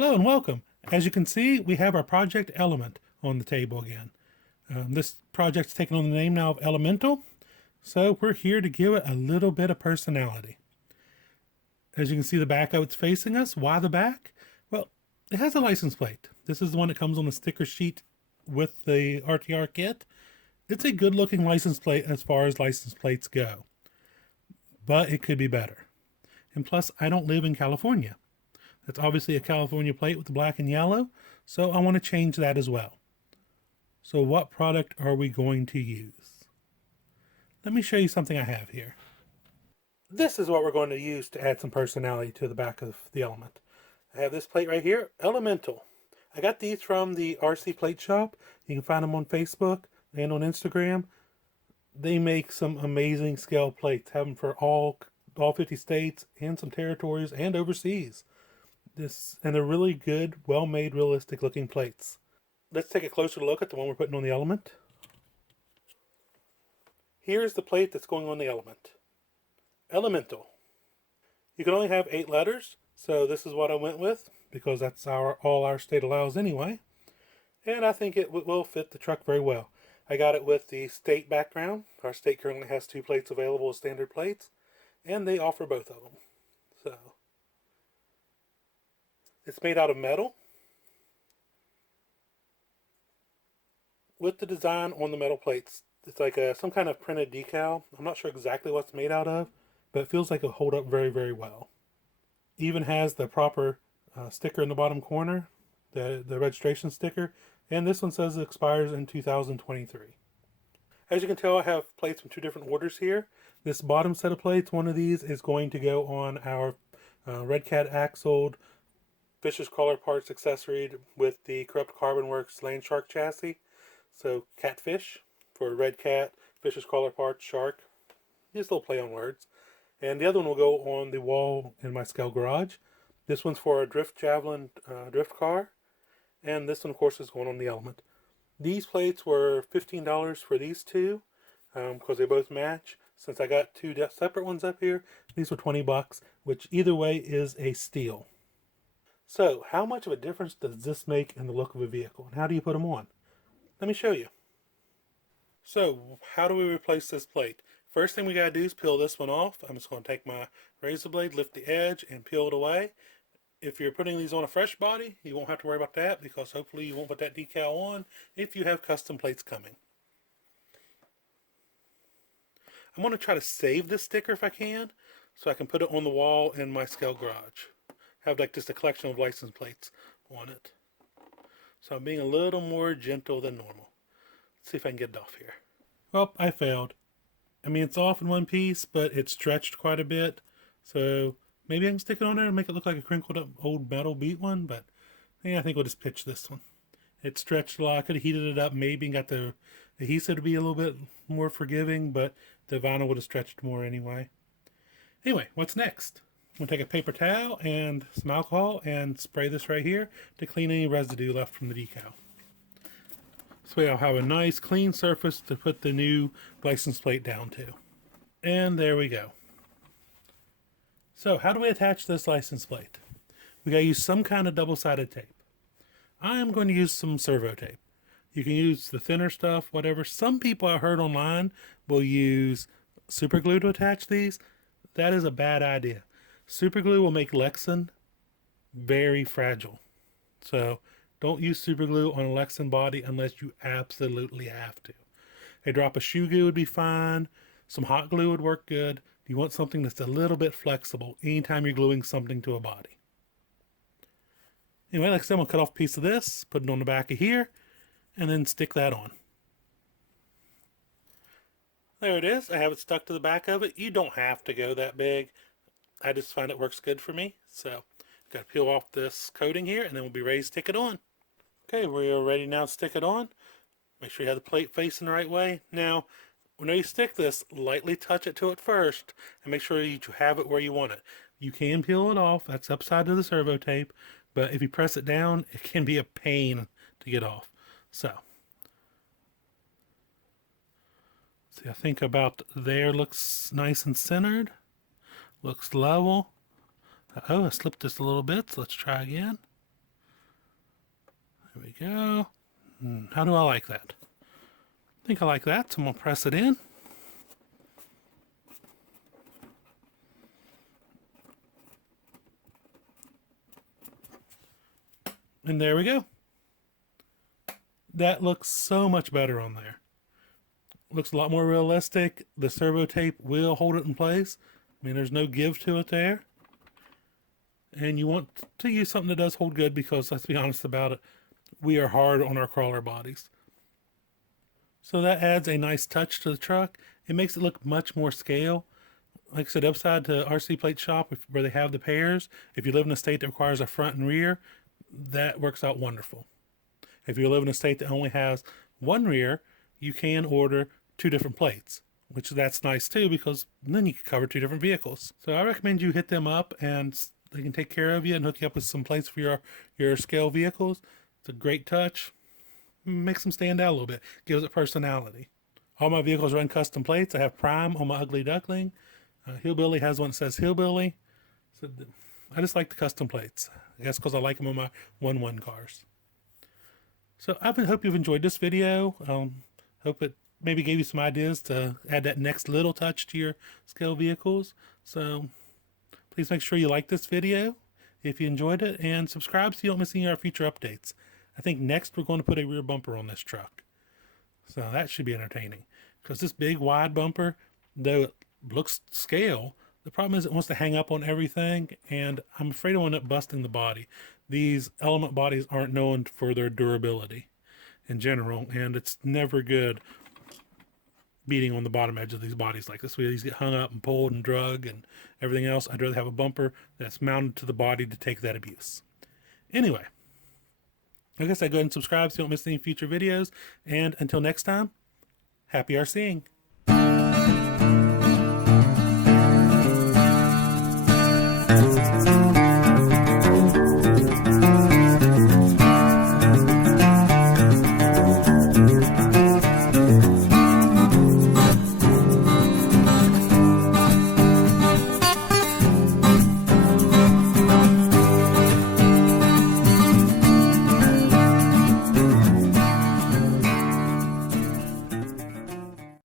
Hello and welcome. As you can see, we have our project element on the table again. This project's taken on the name now of Elemental, so we're here to give it a little bit of personality. As you can see, the back of it's facing us. Why the back? Well, it has a license plate. This is the one that comes on the sticker sheet with the RTR kit. It's a good looking license plate as far as license plates go, but it could be better. And plus, I don't live in California. That's obviously a California plate with the black and yellow, so I want to change that as well. So what product are we going to use? Let me show you something I have here. This is what we're going to use to add some personality to the back of the element. I have this plate right here, Elemental. I got these from the RC Plate Shop. You can find them on Facebook and on Instagram. They make some amazing scale plates. Have them for all 50 states and some territories and overseas. And they're really good, well-made, realistic-looking plates. Let's take a closer look at the one we're putting on the element. Here's the plate that's going on the element. Elemental. You can only have 8 letters, so this is what I went with, because that's all our state allows anyway. And I think it will fit the truck very well. I got it with the state background. Our state currently has 2 plates available as standard plates, and they offer both of them. So it's made out of metal with the design on the metal plates. It's like some kind of printed decal. I'm not sure exactly what it's made out of, but it feels like it'll hold up very, very well. Even has the proper sticker in the bottom corner, the registration sticker, and this one says it expires in 2023. As you can tell, I have plates from 2 different orders here. This bottom set of plates, one of these is going to go on our Red Cat axled Fisher's Crawler parts accessory with the Corrupt Carbon Works Land Shark chassis. So Catfish for Red Cat, Fisher's Crawler parts, Shark. Just a little play on words. And the other one will go on the wall in my scale garage. This one's for a Drift Javelin drift car. And this one, of course, is going on the element. These plates were $15 for these two because they both match. Since I got 2 separate ones up here, these were $20, which either way is a steal. So, how much of a difference does this make in the look of a vehicle? And how do you put them on? Let me show you. So, how do we replace this plate? First thing we gotta do is peel this one off. I'm just gonna take my razor blade, lift the edge, and peel it away. If you're putting these on a fresh body, you won't have to worry about that because hopefully you won't put that decal on if you have custom plates coming. I'm gonna try to save this sticker if I can, so I can put it on the wall in my scale garage. Have like just a collection of license plates on it. So I'm being a little more gentle than normal. Let's see if I can get it off here. Well, I failed. I mean, it's off in one piece, but it's stretched quite a bit. So maybe I can stick it on there and make it look like a crinkled up old metal beat one, but yeah, I think we'll just pitch this one. It stretched a lot. I could have heated it up maybe and got the adhesive to be a little bit more forgiving, but the vinyl would have stretched more anyway. Anyway, what's next? I'm going to take a paper towel and some alcohol and spray this right here to clean any residue left from the decal. This way I'll have a nice clean surface to put the new license plate down to. And there we go. So how do we attach this license plate? We got to use some kind of double-sided tape. I am going to use some servo tape. You can use the thinner stuff, whatever. Some people I heard online will use super glue to attach these. That is a bad idea. Super glue will make Lexan very fragile. So don't use super glue on a Lexan body unless you absolutely have to. A drop of shoe glue would be fine. Some hot glue would work good. You want something that's a little bit flexible anytime you're gluing something to a body. Anyway, like I said, I'm going to cut off a piece of this, put it on the back of here, and then stick that on. There it is. I have it stuck to the back of it. You don't have to go that big. I just find it works good for me. So, got to peel off this coating here, and then we'll be ready to stick it on. Okay, we are ready now to stick it on. Make sure you have the plate facing the right way. Now, when you stick this, lightly touch it to it first, and make sure you have it where you want it. You can peel it off. That's upside to the servo tape. But if you press it down, it can be a pain to get off. So, see, I think about there looks nice and centered. Looks level. Oh, I slipped just a little bit, so let's try again. There we go. How do I like that? I think I like that, so I'm going to press it in. And there we go. That looks so much better on there. Looks a lot more realistic. The servo tape will hold it in place. I mean, there's no give to it there. And you want to use something that does hold good because, let's be honest about it, we are hard on our crawler bodies. So that adds a nice touch to the truck. It makes it look much more scale. Like I said, upside to RC Plate Shop, where they have the pairs, if you live in a state that requires a front and rear, that works out wonderful. If you live in a state that only has one rear, you can order 2 different plates, which that's nice too, because then you can cover 2 different vehicles. So I recommend you hit them up and they can take care of you and hook you up with some plates for your scale vehicles. It's a great touch. Makes them stand out a little bit. Gives it personality. All my vehicles run custom plates. I have Prime on my Ugly Duckling. Hillbilly has one that says Hillbilly. So I just like the custom plates. I guess because I like them on my 1-1 cars. So I hope you've enjoyed this video. Hope it maybe gave you some ideas to add that next little touch to your scale vehicles. So please make sure you like this video if you enjoyed it, and subscribe so you don't miss any of our future updates. I think next we're going to put a rear bumper on this truck. So that should be entertaining. Because this big wide bumper, though it looks scale, the problem is it wants to hang up on everything, and I'm afraid it will end up busting the body. These element bodies aren't known for their durability in general, and it's never good beating on the bottom edge of these bodies like this. These get hung up and pulled and drug and everything else. I'd rather have a bumper that's mounted to the body to take that abuse. Anyway, like I said, go ahead and subscribe so you don't miss any future videos. And until next time, happy RCing.